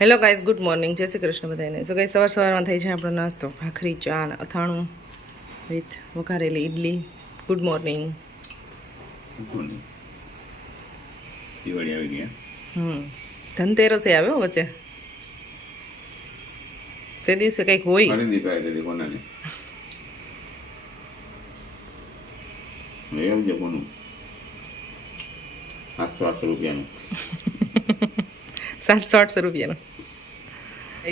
Hello guys, good morning, જય શ્રી કૃષ્ણ બધાને. So guys, સવારમાં થઈ છે આપણો નાસ્તો, ભાખરી, ચા અને અથાણું વિથ વઘારેલી ઇડલી. Good morning. દિવાળી આવી ગયા. ધનતેરસે આવ્યો વચ્ચે, તે દિવસે કંઈક હોય. ખરીદી કરાવી દીધી કોનાની? એવું છે કોનું? 700-800 રૂપિયાનું. 700-800 રૂપિયાનું.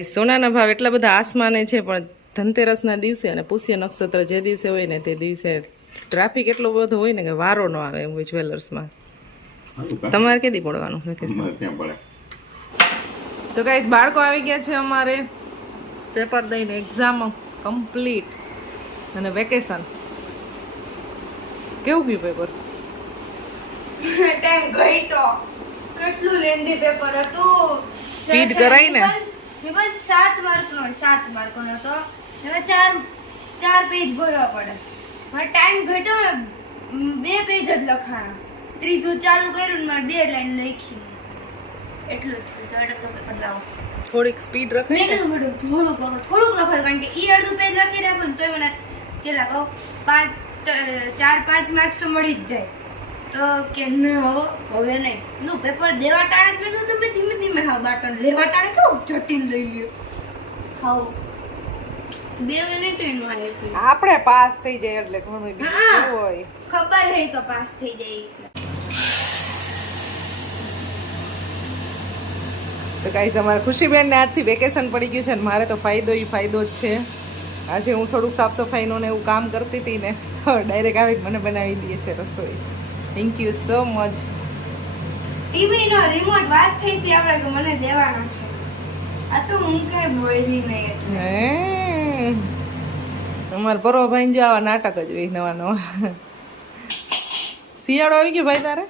સોનાના ભાવ એટલા બધા આસમાને છે, પણ ધનતેરસના દિવસે અને પુષ્ય નક્ષત્ર જે દિવસે હોય ને તે દિવસે ટ્રાફિક એટલો બધો હોય ને કે વારો ન આવે એમ હોય જ્વેલર્સમાં. તમારે કેદી પડવાનું વેકેશન? ક્યાં પડે? તો ગાઈસ, બાળકો આવી ગયા છે અમારે, પેપર દઈને એક્ઝામ કમ્પ્લીટ અને વેકેશન. કેવું ગયું પેપર? ટાઈમ ઘટ્યો. કેટલું લેન્ધી પેપર હતું. સ્પીડ કરાઈ ને? નિબંધ 7 માર્કનો 7 માર્કનો હતો. હવે 4 પેજ ભરવા પડે. હવે ટાઈમ ઘટ્યો, 2 પેજ જ લખાણા. ત્રીજું ચાલુ કર્યું ને મારે 2 લાઈન લખી. એટલું જ થયું. તો એટલે પેપર લાવો. થોડીક સ્પીડ મેં રખાય. કીધું મેડમ થોડુંક લખાય, કારણ કે ઈ અડધું પેજ લખી રાખું ને તોય મને કેટલા કહું 4-5 માર્ક્સ તો મળી જ જાય. તો કે ન હવે નહીં નું પેપર દેવા ટાણે જ મેં કીધું તમે ધીમે ધીમે હા બાટન લેવા ટાણે કહું જટીન લઈ લ્યો. હાવ 2 મિનિટ એનું આવ્યું. આપણે પાસ થઈ જાય એટલે ઘણું બીજું હા. કેવું હોય. ખબર હે તો પાસ થઈ જાય. તો ગાઈસ, અમારે ખુશીબેન ને આજથી વેકેશન પડી ગયું છે અને મારે તો ફાયદો જ છે. આજે હું થોડુંક સાફ સફાઈનું ને એવું કામ કરતી હતી ને, ડાયરેક્ટ આવી મને બનાવી દે છે રસોઈ. Thank you so much. TV નો રિમોટ વાત થઈ હતી આપણે કે મને દેવાનો છે. આ તો હું કઈ બોલી નહીં એટલે. હે અમારા પરોભાઈ જો આવા નાટક જ હોય નવા નવા. શિયાળો આવી ગયો ભાઈ તારે?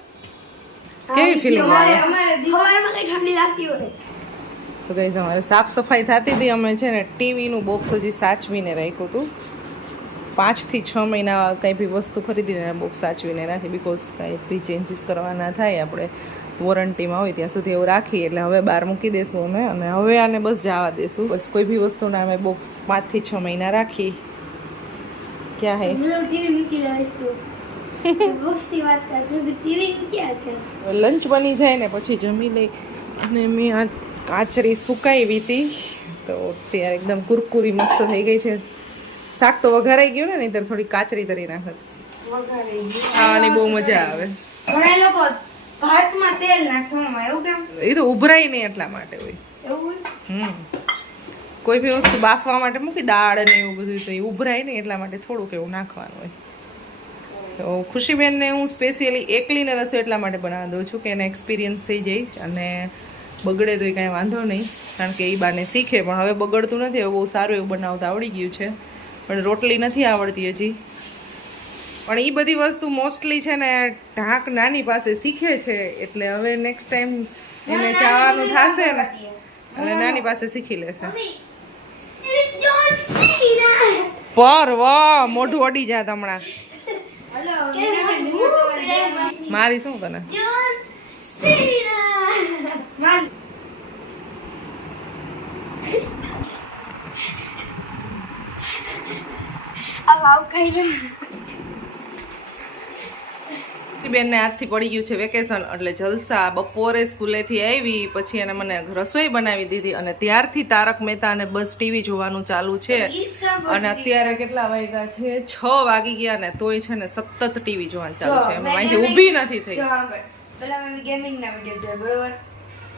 કેવી ફિલિંગ આવે? અમારે દિવાળીમાં કઈ ઠંડી લાગતી હોય. તો ગાઈસ, અમારે સાફ સફાઈ થતી હતી. અમે છે ને ટીવીનું બોક્સ હજી સાચવીને રાખ્યું હતું. 5 થી 6 મહિના કંઈ બી વસ્તુ ખરીદીને બોક્સ સાચવીને રાખી, બિકોઝ કંઈ બી ચેન્જીસ કરવાના થાય આપણે વોરંટીમાં હોય ત્યાં સુધી એવું રાખી. એટલે હવે બહાર મૂકી દઈશું અમે, અને હવે આને બસ જવા દઈશું. બસ કોઈ બી વસ્તુના અમે બોક્સ 5 થી 6 મહિના રાખી. ક્યાં હે ટીવી મૂકી રહીશ તું. બુક્સ ની વાત કર તું, ટીવી ક્યાં કરસ? લંચ બની જાય ને પછી જમી લઈ. અને મેં આ કાચરી સુકાવી હતી તો ત્યારે એકદમ કુરકુરી મસ્ત થઈ ગઈ છે. શાક તો વઘારાઈ ગયું ને, નહીં થોડી કાચરી તરી નાખત. ખાવાની બહુ મજા આવે. ઘણા લોકો ભાતમાં તેલ નાખવામાં એવું કેમ? એ તો ઉભરાય નહીં એટલા માટે હોય. એવું કોઈ બી વસ્તુ બાફવા માટે મૂકી દાળ ને એવું બધું, તો એ ઉભરાય નહીં એટલા માટે થોડુંક એવું નાખવાનું હોય. તો ખુશીબેનને હું સ્પેશિયલી એકલીને રસોઈ એટલા માટે બનાવી દઉં છું કે એને એક્સપિરિયન્સ થઈ જાય અને બગડે તો એ કાંઈ વાંધો નહીં, કારણ કે એ બાને શીખે. પણ હવે બગડતું નથી, હવે બહુ સારું એવું બનાવતા આવડી ગયું છે. પણ રોટલી નથી આવડતી હજી. પણ એ બધી વસ્તુ મોસ્ટલી છે ને ઢાંક નાની પાસે શીખે છે, એટલે હવે નેક્સ્ટ ટાઈમ એને ચાવાનું થશે ને એટલે નાની પાસે શીખી લેશે. પર વાહ, મોઢું અડી જાત હમણાં. મારી શું તને? બેનને આજથી પડી ગયું છે વેકેશન, એટલે જલસા. બપોરે સ્કૂલેથી આવી પછી એને મને રસોઈ બનાવી દીધી, અને ત્યારથી તારક મહેતા અને બસ ટીવી જોવાનું ચાલુ છે. અને અત્યારે કેટલા વાગ્યા છે? 6 વાગી ગયા ને તોય છે ને સતત ટીવી જોવાનું ચાલુ છે. એમાં અહીંથી ઊભી નથી થઈ. પેલા મેં ગેમિંગ ના વિડિયો જોયા, બરોબર?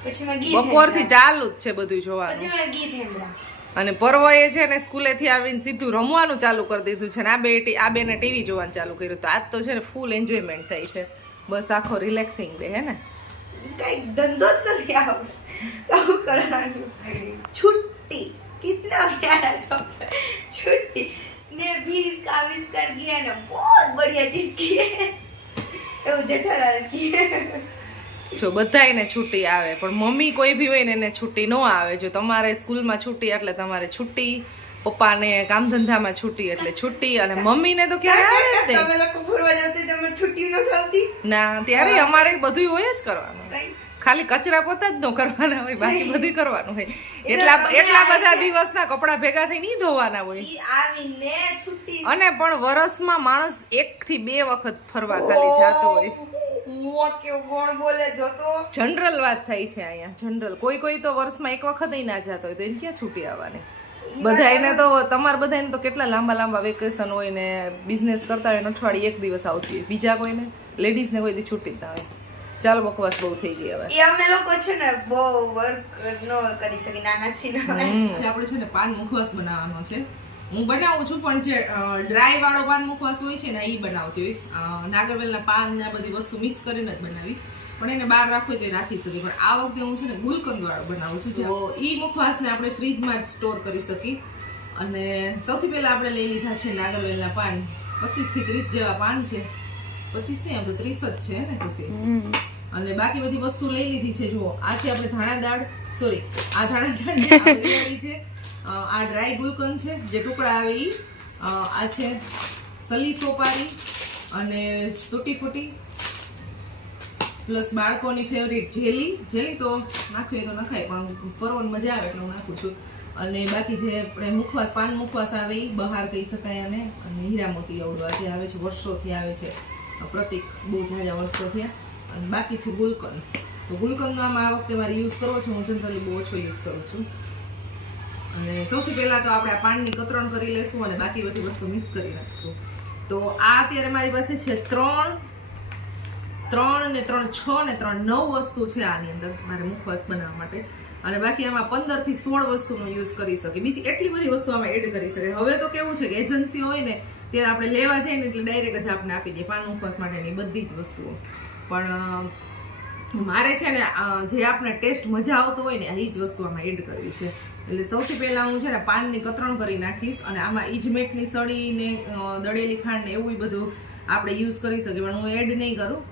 પછી મેં ગીત બપોરથી ચાલુ જ છે બધું જોવાનું. પછી મેં ગીત સાંભળ્યા. અને પર્વએ છે ને સ્કૂલેથી આવીને સીધું રમવાનું ચાલુ કરી દીધું છે, ને આ બેને ટીવી જોવાનું ચાલુ કર્યું. તો આજ તો છે ને ફૂલ એન્જોયમેન્ટ થાય છે. બસ આખો રિલેક્સિંગ ડે હે ને. કઈ ધંધો જ નથી આવડે તો કરવાનું. છુટ્ટી કિતના પ્યારા શબ્દ છુટ્ટી ને 20 का आविष्कार किया ना, बहुत बढ़िया चीज की है એવું જેઠાલાલ की. જો બધાયને છૂટી આવે, પણ મમ્મી કોઈ બી હોય ને એને છૂટી ન આવે. જો તમારે સ્કૂલમાં છૂટી એટલે તમારે છૂટી, પપ્પાને કામ ધંધામાં છૂટી એટલે છૂટી, અને મમ્મીને તો ક્યારે આવે જ નહીં. તમે લોકો ફરવા જતી તમે છુટ્ટી ન થતી ના, ત્યારે અમારે બધું હોય જ કરવાનું. ખાલી કચરા પોતા જ ન કરવાના હોય, બાકી બધું કરવાનું હોય. એટલા બધા દિવસના કપડાં ભેગા થઈ નહીં ધોવાના હોય. ઈ આવીને છૂટી અને પણ વરસમાં માણસ 1 થી 2 વખત ફરવા ખાલી જાતો હોય. કેવું કોણ બોલે જોતો જનરલ વાત થઈ છે અહીંયા, જનરલ. કોઈ તો વર્ષમાં 1 વખત ના જાતો હોય, તો એને ક્યાં છૂટી આવવાની? બધાને તો તમારે બધાને તો કેટલા લાંબા વેકેશન હોય ને બિઝનેસ કરતા હોય, અઠવાડિયે 1 દિવસ આવતી હોય. બીજા કોઈને લેડીઝને કોઈ દી છૂટી જ ના હોય. ચાલ બકવાસ બહુ થઈ ગઈ હવે. એ અમે લોકો છે ને બહુ વર્ક નો કરી શકી, નાના છીએ આપણે છે ને પાન મુખવાસ બનાવવાનો છે. હું બનાવું છું, પણ જે ડ્રાય વાળો પાન મુખવાસ હોય છે ને એ બનાવતી હોય. નાગરવેલના પાન ને આ બધી વસ્તુ મિક્સ કરીને જ બનાવી, પણ એને બહાર રાખવું હોય તો રાખી શકીએ. પણ આ વખતે હું છે ને ગુલકંદ વાળો બનાવું છું, તો એ મુખવાસને આપણે ફ્રીજમાં જ સ્ટોર કરી શકીએ. અને સૌથી પહેલા આપણે લઈ લીધા છે નાગરવેલના પાન. 25 થી 30 જેવા પાન છે. 25 નહીં, આમ તો 30 જ છે ને પછી. અને બાકી બધી વસ્તુ લઈ લીધી છે. જુઓ, આ છે આપણે ધાણા દાળ, સોરી આ ધાણા દાળ છે, આ વરિયાળી છે, આ ડ્રાય ગુલકંદ છે જે ટુકડા આવે ઈ, આ છે સલી સોપારી અને તૂટી ફૂટી, પ્લસ બાળકોની ફેવરિટ જેલી તો નાખવી તો નખાય, પણ પરવન મજા આવે એટલે હું નાખું છું. અને બાકી જે આપણે મુખવાસ પાન મુખવાસ આવે એ બહાર કહી શકાય. અને હીરામોતી અવળવા જે આવે છે, વર્ષોથી આવે છે, પ્રતિક બહુ જાજા વર્ષો થયા. અને બાકી છે ગુલકંદ. તો ગુલકંદનો આમાં આ વખતે મારે યુઝ કરવો છે. હું જનરલી બહુ ઓછો યુઝ કરું છું. અને સૌથી પહેલા તો આપણે આ પાનની કતરણ કરી લઈશું અને બાકી બધી વસ્તુ મિક્સ કરી નાખીશું. તો આ અત્યારે મારી પાસે છે 3 ને 3 6 ને 3 9 વસ્તુ છે આની અંદર મારે મુખવાસ બનાવવા માટે. અને બાકી આમાં 15 થી 16 વસ્તુનો યુઝ કરી શકીએ. બીજી એટલી બધી વસ્તુ આમાં એડ કરી શકે. હવે તો કેવું છે કે એજન્સી હોય ને ત્યારે આપણે લેવા જઈએ ને એટલે ડાયરેક્ટ જ આપણે આપી દઈએ પાન મુખવાસ માટેની બધી જ વસ્તુઓ. પણ મારે છે ને જે આપણે ટેસ્ટ મજા આવતો હોય ને એ જ વસ્તુ આમાં એડ કરવી છે. એટલે સૌથી પહેલા હું છે ને પાનની કતરણ કરી નાખીશ. અને આમાં ઈજમેટની સળી ને દળેલી ખાંડ ને એવું બધું આપણે યુઝ કરી શકીએ, પણ હું એડ નહીં કરું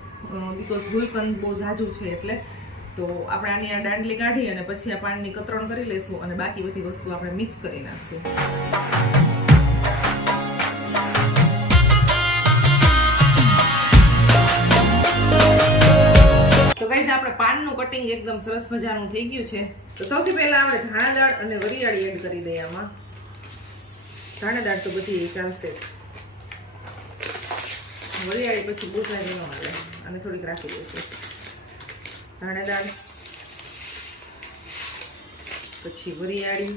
બીકોઝ ગુલકંદ બહુ ઝાઝું છે. એટલે તો આપણે આની આ દાંડલી કાઢી અને પછી આ પાનની કતરણ કરી લઈશું અને બાકી બધી વસ્તુ આપણે મિક્સ કરી નાખશું. તો ગાઈઝ આપણે પાનનું કટિંગ એકદમ સરસ મજાનું થઈ ગયું છે. તો સૌથી પહેલા આપણે ધાણા દાળ અને વરિયાળી એડ કરી દઈએ આમાં. ધાણા દાળ તો બધી ચાલશે, વરિયાળી પછી બહુ સારી ન આવે, અને થોડીક રાખી દઈશું. ધાણા દાળ પછી વરિયાળી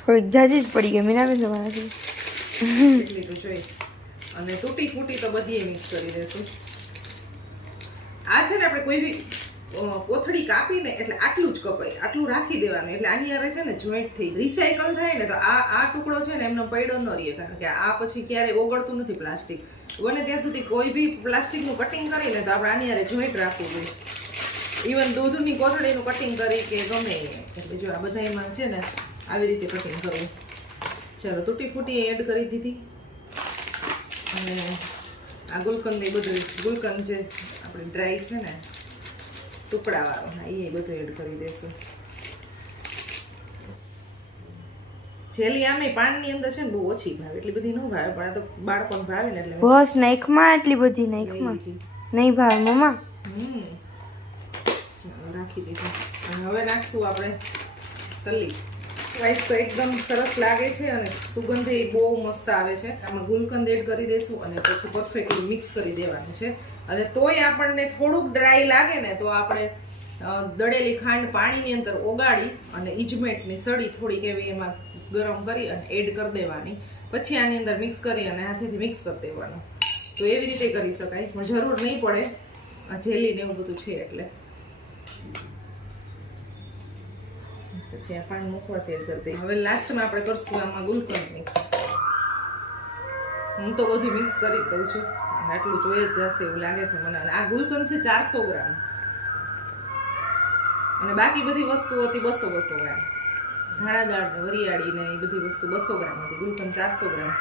થોડીક જાજી જ પડી ગઈ મીનાબેન તમારાથી એટલી તો જોઈ. અને તૂટી ફૂટી તો બધી મિક્સ કરી દઈશું. આ છે ને આપણે કોઈ બી કોથળી કાપીને એટલે આટલું જ કપાય, આટલું રાખી દેવાનું. એટલે આની યારે છે ને જોઈન્ટ થઈ રિસાયકલ થાય ને તો આ ટુકડો છે ને એમનો પડ્યો ન રહે, કારણ કે આ પછી ક્યારેય ઓગળતું નથી પ્લાસ્ટિક. બને ત્યાં સુધી કોઈ બી પ્લાસ્ટિકનું કટિંગ કરીને તો આપણે આની યારે જોઈન્ટ રાખવું જોઈએ. ઇવન દૂધની કોથળીનું કટિંગ કરી કે ગમે એ. એટલે જો આ બધા એમાં છે ને આવી રીતે કટિંગ કરવું. ચાલો, તૂટી ફૂટી એડ કરી દીધી. અને આ ગુલકંદ એ બધું ગુલકંદ જે આપણે ડ્રાય છે ને ટુકડાવાળો, હા એ બધું એડ કરી દઈશું. જેલી આમે પાનની અંદર છે ને બહુ ઓછી ભાવે, એટલી બધી ન ભાવે, પણ આ તો બાળકોને ભાવે ને એટલે બસ નાખમાં એટલી બધી નાખમાં નહીં ભાવે મમ્મા. ચાલો રાખી દીધું. અને હવે નાખશું આપણે સલ્લી. રાઈસ તો એકદમ સરસ લાગે છે અને સુગંધ એ બહુ મસ્ત આવે છે. આમાં ગુલકંદ એડ કરી દઈશું અને પછી પરફેક્ટલી મિક્સ કરી દેવાનું છે. અને તોય આપણને થોડુંક ડ્રાય લાગે ને તો આપણે દળેલી ખાંડ પાણીની અંદર ઓગાળી અને ઈજમેટની સળી થોડીક એવી એમાં ગરમ કરી અને એડ કરી દેવાની. પછી આની અંદર મિક્સ કરી અને હાથેથી મિક્સ કરી દેવાનું. તો એવી રીતે કરી શકાય, પણ જરૂર નહીં પડે આ જેલી ને એવું બધું છે એટલે. પછી આ પાન મુખવાસ એડ કરી દઈએ. હવે લાસ્ટમાં આપણે કરશું આમાં ગુલકંદ મિક્સ. હું તો બધું મિક્સ કરી દઉં છું, આટલું જોઈએ જ જશે એવું લાગે છે મને. આ ગુલકંદ છે 400 ગ્રામ અને બાકી બધી વસ્તુઓ હતી 200 ગ્રામ. ધાણા દાળ ને વરિયાળી ને એ બધી વસ્તુ 200 ગ્રામ હતી, ગુલકંદ 400 ગ્રામ.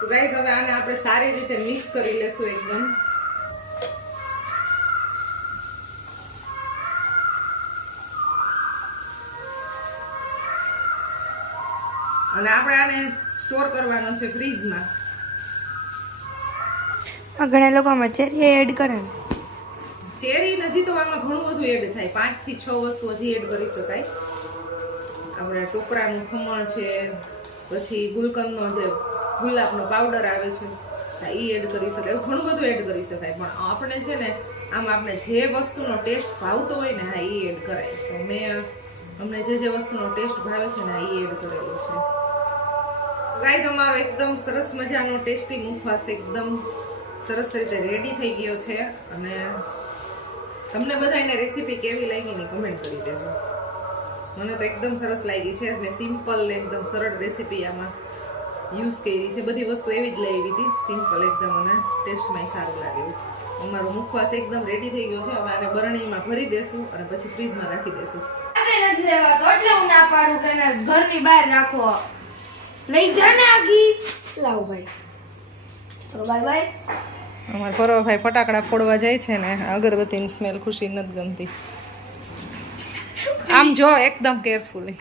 તો ગાઈઝ હવે આને આપણે સારી રીતે મિક્સ કરી લેશું એકદમ. અને આપણે આને સ્ટોર કરવાનો છે ફ્રીજમાં. ઘણા લોકો આમાં ચેરી એડ કરે. ચેરી હજી તો આમાં ઘણું બધું એડ થાય, 5 થી 6 વસ્તુ હજી એડ કરી શકાય. આપણે ટોપરાનું ખમણ છે, પછી ગુલકંદનો જે ગુલાબનો પાવડર આવે છે એ એડ કરી શકાય, એવું ઘણું બધું એડ કરી શકાય. પણ આપણે છે ને આમાં આપણે જે વસ્તુનો ટેસ્ટ ભાવતો હોય ને હા એ એડ કરાય. તો મેં અમને જે વસ્તુનો ટેસ્ટ ભાવે છે ને એ એડ કરેલું છે. ગાઈઝ અમારો એકદમ સરસ મજાનો ટેસ્ટી મુખવાસ એકદમ સરસ રીતે રેડી થઈ ગયો છે. અને તમને બધાને રેસીપી કેવી લાગી ને કમેન્ટ કરી દેજો. મને તો એકદમ સરસ લાગી છે. મેં સિમ્પલ એકદમ સરળ રેસીપી આમાં યુઝ કરી છે. બધી વસ્તુ એવી જ લઈ આવી હતી, સિમ્પલ એકદમ, અને ટેસ્ટમાં સારું લાગે એવું. અમારો મુખવાસ એકદમ રેડી થઈ ગયો છે. હવે આને બરણીમાં ભરી દેશું અને પછી ફ્રીજમાં રાખી દેશું. નથી લેવાતો એટલે હું ના પાડું કે ઘરની બહાર રાખો. લઈ જા ને આગી. લાવ ભાઈ. ચલો બાય બાય. અમારા પરોભાઈ ફટાકડા ફોડવા જાય છે ને અગરબત્તીની સ્મેલ ખુશી નથી ગમતી. આમ જો એકદમ કેરફુલી.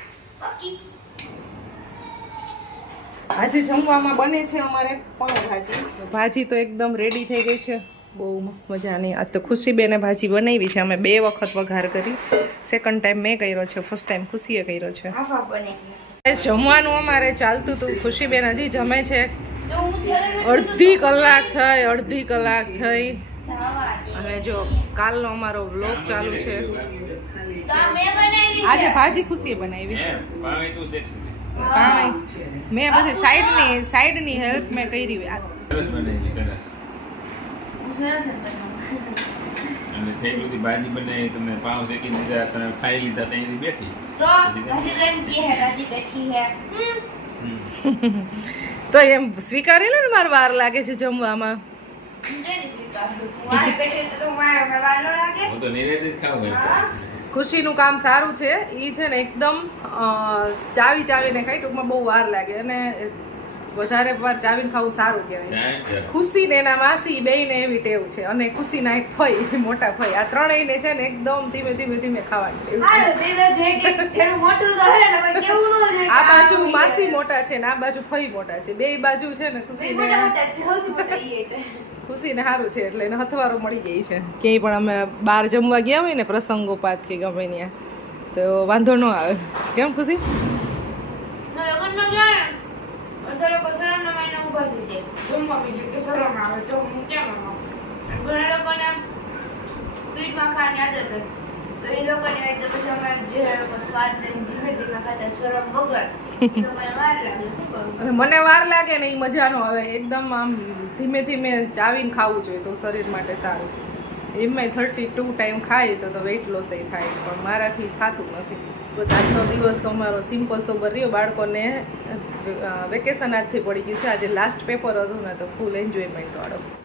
આજે જમવામાં બને છે અમારે પાઉંભાજી. ભાજી તો એકદમ રેડી થઈ ગઈ છે, બહુ મસ્ત મજાની. આ તો ખુશીબેને ભાજી બનાવી છે. અમે 2 વખત વઘાર કરી. સેકન્ડ ટાઈમ મેં કર્યો છે, ફર્સ્ટ ટાઈમ ખુશીએ કર્યો છે. આફા બને જમવાનું અમારે ચાલતું હતું. ખુશીબેન હજી જમે છે. અડધી કલાક થઈ અને જો કાલનો અમારો વ્લોગ ચાલુ છે. આજે ભાજી ખુશીએ બનાવી. મેં બધી સાઈડની હેલ્પ મેં કરી. અને થેલી બધી ભાજી બનાવી, તમને પાવ શેકી દીધા, તમે ખાઈ લીધા, ત્યાંથી બેઠી. તો એમ સ્વીકારી લે ને, મારે વાર લાગે છે જમવામાં. હું તો નિરાતે જ ખાઉં એમ. ખુશીનું કામ સારું છે. એ છે ને એકદમ ચાવીને ખાય, ટૂંકમાં બહુ વાર લાગે. અને વધારે વાર ચાવીને ખાવું સારું કહેવાય. ખુશી ને એના માસી બેયને એવી ટેવ છે. અને ખુશીના એક ફઈ, મોટા ફઈ, આ ત્રણેયને છે ને એકદમ ધીમે ખાવાની ટેવ છે. આ બાજુ માસી મોટા છે ને આ બાજુ ફઈ મોટા છે. બે બાજુ છે ને ખુશીને સારું છે એટલે એને હથવારો મળી ગઈ છે. ક્યાંય પણ અમે બહાર જમવા ગયા હોય ને પ્રસંગોપાત કે ગમે ત્યાં તો વાંધો ન આવે. કેમ ખુશી? મને વાર લાગે ને એ મજા નો આવે. એકદમ આમ ધીમે ચાવીને ખાવું જોઈએ તો શરીર માટે સારું. એમાં 32 ટાઈમ ખાય તો વેઇટ લોસ થાય, પણ મારાથી થતું નથી. બસ આજનો દિવસ તો અમારો સિમ્પલ સોબર રહ્યો. બાળકોને વેકેશન આજથી પડી ગયું છે. આજે લાસ્ટ પેપર હતું ને તો ફૂલ એન્જોયમેન્ટ વાળો.